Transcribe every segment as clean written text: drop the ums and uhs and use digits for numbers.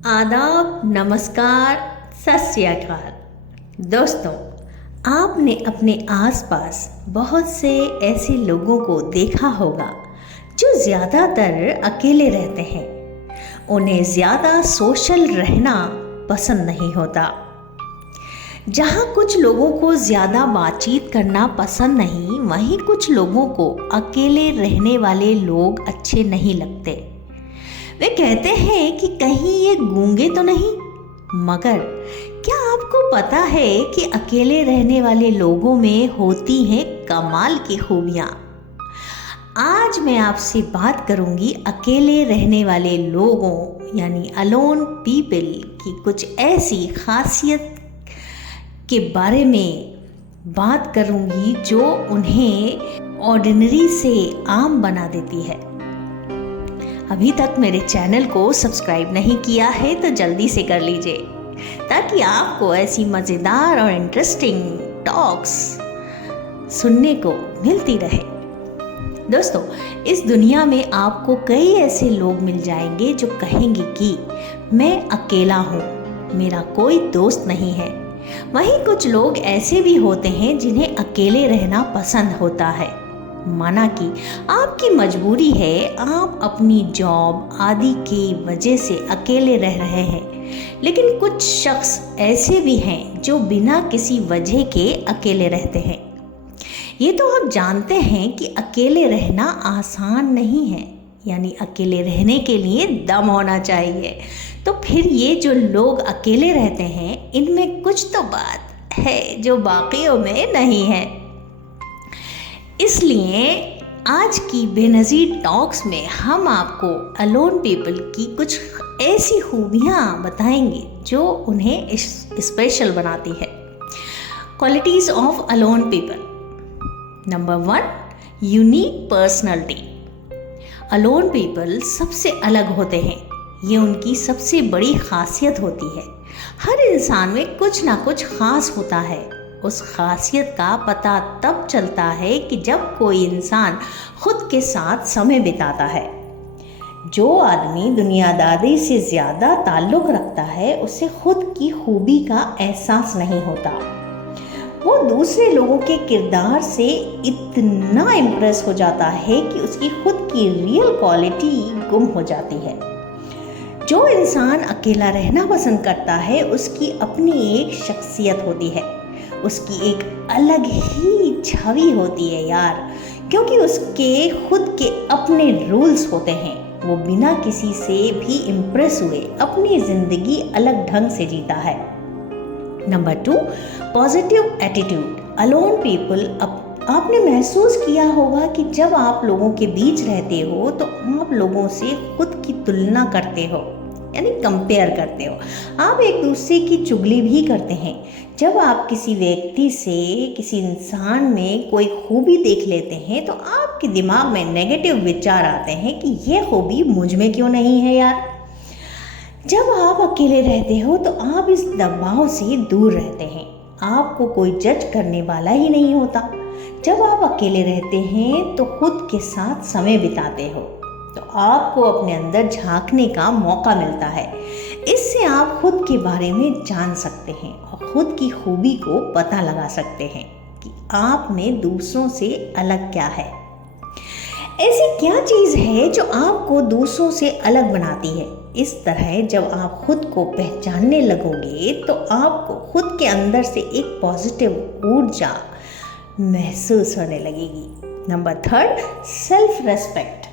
आदाब, नमस्कार, सत श्री अकाल। दोस्तों, आपने अपने आसपास बहुत से ऐसे लोगों को देखा होगा जो ज़्यादातर अकेले रहते हैं। उन्हें ज़्यादा सोशल रहना पसंद नहीं होता। जहाँ कुछ लोगों को ज़्यादा बातचीत करना पसंद नहीं, वहीं कुछ लोगों को अकेले रहने वाले लोग अच्छे नहीं लगते। वे कहते हैं कि कहीं ये गूंगे तो नहीं। मगर क्या आपको पता है कि अकेले रहने वाले लोगों में होती हैं कमाल की खूबियाँ। आज मैं आपसे बात करूंगी अकेले रहने वाले लोगों यानी अलोन पीपल की कुछ ऐसी खासियत के बारे में बात करूंगी जो उन्हें ऑर्डिनरी से आम बना देती है। अभी तक मेरे चैनल को सब्सक्राइब नहीं किया है तो जल्दी से कर लीजिए, ताकि आपको ऐसी मज़ेदार और इंटरेस्टिंग टॉक्स सुनने को मिलती रहे। दोस्तों, इस दुनिया में आपको कई ऐसे लोग मिल जाएंगे जो कहेंगे कि मैं अकेला हूँ, मेरा कोई दोस्त नहीं है। वहीं कुछ लोग ऐसे भी होते हैं जिन्हें अकेले रहना पसंद होता है। माना कि आपकी मजबूरी है, आप अपनी जॉब आदि की वजह से अकेले रह रहे हैं। लेकिन कुछ शख्स ऐसे भी हैं जो बिना किसी वजह के अकेले रहते हैं। ये तो आप जानते हैं कि अकेले रहना आसान नहीं है, यानी अकेले रहने के लिए दम होना चाहिए। तो फिर ये जो लोग अकेले रहते हैं, इनमें कुछ तो बात है जो बाकियों में नहीं है। इसलिए आज की बेनज़ीर टॉक्स में हम आपको अलोन पीपल की कुछ ऐसी खूबियाँ बताएंगे जो उन्हें स्पेशल बनाती है। Qualities of alone people. Number 1, unique personality. Alone people सबसे अलग होते हैं, ये उनकी सबसे बड़ी खासियत होती है। हर इंसान में कुछ ना कुछ खास होता है। उस खासियत का पता तब चलता है कि जब कोई इंसान खुद के साथ समय बिताता है। जो आदमी दुनियादारी से ज़्यादा ताल्लुक़ रखता है, उसे खुद की खूबी का एहसास नहीं होता। वो दूसरे लोगों के किरदार से इतना इम्प्रेस हो जाता है कि उसकी खुद की रियल क्वालिटी गुम हो जाती है। जो इंसान अकेला रहना पसंद करता है, उसकी अपनी एक शख्सियत होती है, उसकी एक अलग ही छवि होती है यार, क्योंकि उसके खुद के अपने रूल्स होते हैं। वो बिना किसी से भी इम्प्रेस हुए अपनी ज़िंदगी अलग ढंग से जीता है। Number 2, positive attitude. Alone people, आपने महसूस किया होगा कि जब आप लोगों के बीच रहते हो तो आप लोगों से खुद की तुलना करते हो, यानी कंपेयर करते हो। आप एक दूसरे की चुगली भी करते हैं। जब आप किसी व्यक्ति से, किसी इंसान में कोई खूबी देख लेते हैं तो आपके दिमाग में नेगेटिव विचार आते हैं कि ये खूबी मुझ में क्यों नहीं है यार। जब आप अकेले रहते हो तो आप इस दबाव से दूर रहते हैं। आपको कोई जज करने वाला ही नहीं होता। जब आप अकेले रहते हैं तो खुद के साथ समय बिताते हो, तो आपको अपने अंदर झांकने का मौका मिलता है। इससे आप खुद के बारे में जान सकते हैं और खुद की खूबी को पता लगा सकते हैं कि आप में दूसरों से अलग क्या है। ऐसी क्या चीज़ है जो आपको दूसरों से अलग बनाती है। इस तरह जब आप खुद को पहचानने लगोगे तो आपको खुद के अंदर से एक पॉजिटिव ऊर्जा महसूस होने लगेगी। Number 3, self respect.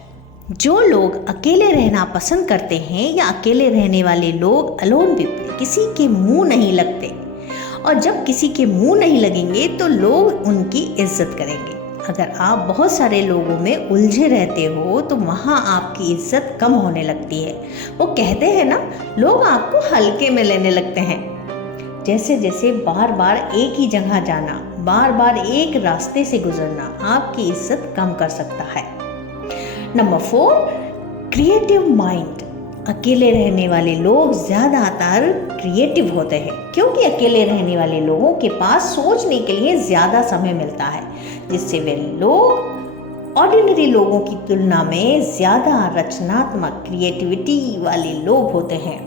जो लोग अकेले रहना पसंद करते हैं या अकेले रहने वाले लोग, अलोन पीपल, किसी के मुंह नहीं लगते। और जब किसी के मुंह नहीं लगेंगे तो लोग उनकी इज्जत करेंगे। अगर आप बहुत सारे लोगों में उलझे रहते हो तो वहाँ आपकी इज्जत कम होने लगती है। वो कहते हैं ना, लोग आपको हल्के में लेने लगते हैं। जैसे जैसे बार बार एक ही जगह जाना, बार बार एक रास्ते से गुजरना आपकी इज्जत कम कर सकता है। Number 4, creative mind. अकेले रहने वाले लोग ज़्यादातर क्रिएटिव होते हैं, क्योंकि अकेले रहने वाले लोगों के पास सोचने के लिए ज़्यादा समय मिलता है, जिससे वे लोग ऑर्डिनरी लोगों की तुलना में ज़्यादा रचनात्मक, क्रिएटिविटी वाले लोग होते हैं।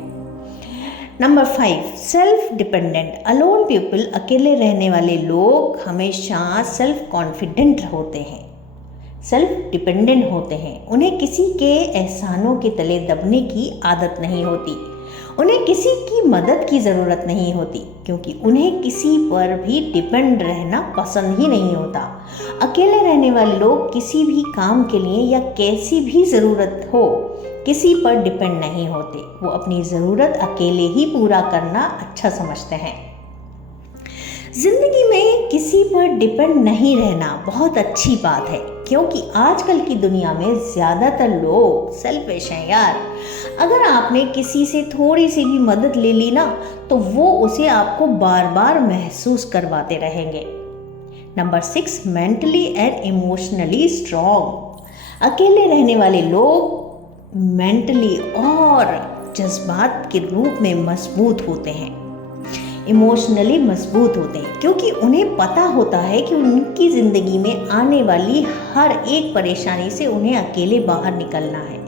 Number 5, self dependent. Alone people, अकेले रहने वाले लोग हमेशा सेल्फ कॉन्फिडेंट होते हैं, सेल्फ डिपेंडेंट होते हैं। उन्हें किसी के एहसानों के तले दबने की आदत नहीं होती, उन्हें किसी की मदद की ज़रूरत नहीं होती, क्योंकि उन्हें किसी पर भी डिपेंड रहना पसंद ही नहीं होता। अकेले रहने वाले लोग किसी भी काम के लिए या कैसी भी ज़रूरत हो किसी पर डिपेंड नहीं होते, वो अपनी ज़रूरत अकेले ही पूरा करना अच्छा समझते हैं। ज़िंदगी में किसी पर डिपेंड नहीं रहना बहुत अच्छी बात है, क्योंकि आजकल की दुनिया में ज़्यादातर लोग सेल्फिश हैं यार। अगर आपने किसी से थोड़ी सी भी मदद ले ली ना, तो वो उसे आपको बार बार महसूस करवाते रहेंगे। Number 6, mentally and emotionally strong. अकेले रहने वाले लोग मेंटली और जज्बात के रूप में मजबूत होते हैं, इमोशनली मजबूत होते हैं, क्योंकि उन्हें पता होता है कि उनकी ज़िंदगी में आने वाली हर एक परेशानी से उन्हें अकेले बाहर निकलना है।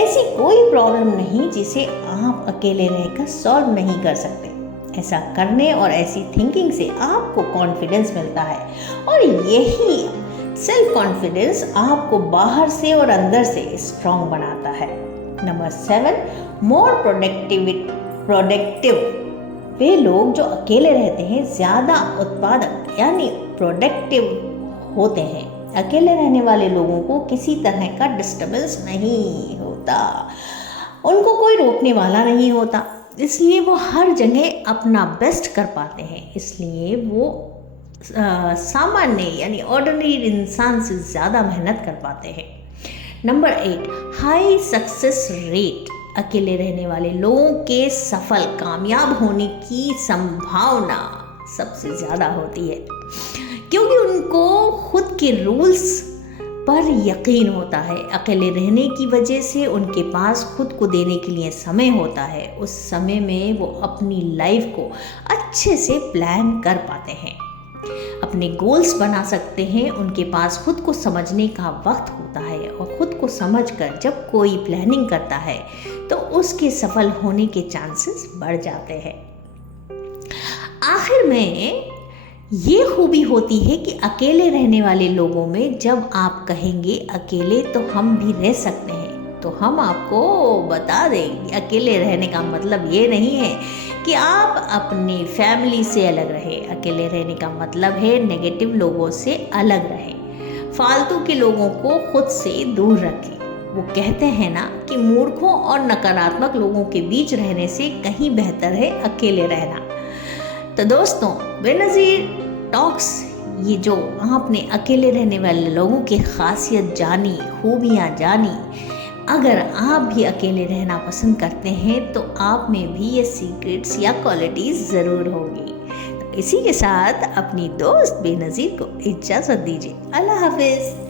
ऐसी कोई प्रॉब्लम नहीं जिसे आप अकेले रहकर सॉल्व नहीं कर सकते। ऐसा करने और ऐसी थिंकिंग से आपको कॉन्फिडेंस मिलता है, और यही सेल्फ कॉन्फिडेंस आपको बाहर से और अंदर से स्ट्रॉन्ग बनाता है। Number 7, more productive. वे लोग जो अकेले रहते हैं ज़्यादा उत्पादक यानी प्रोडक्टिव होते हैं। अकेले रहने वाले लोगों को किसी तरह का डिस्टर्बेंस नहीं होता, उनको कोई रोकने वाला नहीं होता, इसलिए वो हर जगह अपना बेस्ट कर पाते हैं। इसलिए वो सामान्य यानी ऑर्डिनरी इंसान से ज़्यादा मेहनत कर पाते हैं। Number 8, high success rate. अकेले रहने वाले लोगों के सफल कामयाब होने की संभावना सबसे ज़्यादा होती है, क्योंकि उनको खुद के रूल्स पर यकीन होता है। अकेले रहने की वजह से उनके पास खुद को देने के लिए समय होता है। उस समय में वो अपनी लाइफ को अच्छे से प्लान कर पाते हैं, अपने गोल्स बना सकते हैं। उनके पास खुद को समझने का वक्त होता है, और खुद को समझकर जब कोई प्लानिंग करता है तो उसके सफल होने के चांसेस बढ़ जाते हैं। आखिर में ये खूबी होती है कि अकेले रहने वाले लोगों में जब आप कहेंगे अकेले तो हम भी रह सकते हैं, तो हम आपको बता देंगे अकेले रहने का मतलब ये नहीं है कि आप अपनी फैमिली से अलग रहे। अकेले रहने का मतलब है नेगेटिव लोगों से अलग रहे, फालतू के लोगों को खुद से दूर रखें। वो कहते हैं ना कि मूर्खों और नकारात्मक लोगों के बीच रहने से कहीं बेहतर है अकेले रहना। तो दोस्तों, बेनज़ीर टॉक्स, ये जो आपने अकेले रहने वाले लोगों की खासियत जानी, खूबियाँ जानी, अगर आप भी अकेले रहना पसंद करते हैं तो आप में भी ये सीक्रेट्स या क्वालिटीज़ ज़रूर होंगी। तो इसी के साथ अपनी दोस्त बेनज़ीर को इजाज़त दीजिए। अल्लाह हाफ़िज़।